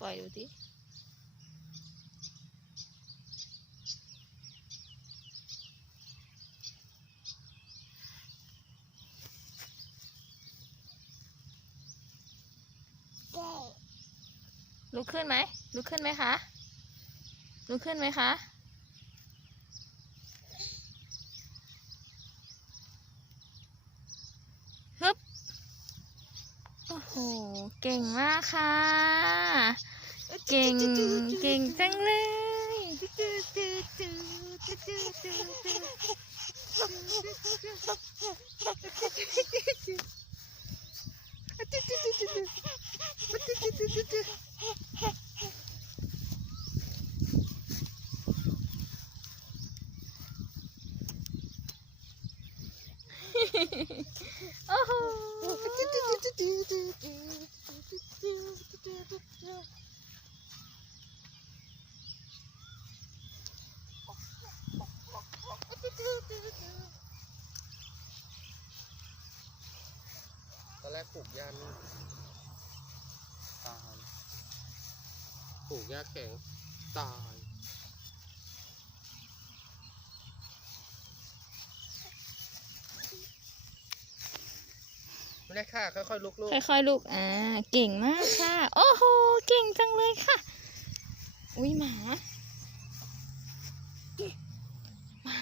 ปล่อยดูดิลุกขึ้นไหมลุกขึ้นไหมคะลุกขึ้นไหมคะฮึบโอ้โห เก่งมากค่ะ เก่ง เก่งจังเลย โอ้โหตอนแรกปลูกหญ้านี่ตายปลูกหญ้าแข็งตาย ไม่ได้ค่ะ ค่อยๆลุกลูกค่อยๆลูกอ่าเก่งมากค่ะ โอ้โหเก่งจังเลยค่ะ อุ้ยหมาหมา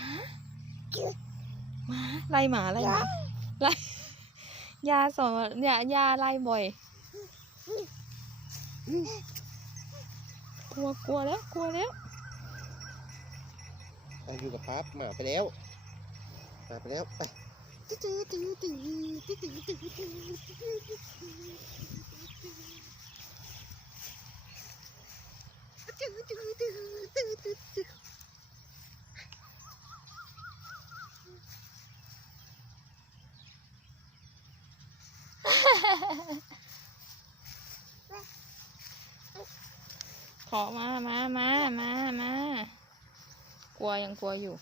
หมาไล่หมาไล่หมาไล่ยาสอนยายาไล่บ่อยกลัวกลัวแล้วกลัวแล้วไปอยู่กับปั๊บหมาไปแล้วหมาไปแล้วไป ขอมา มา มา มา มากลัวยังกลัวอยู่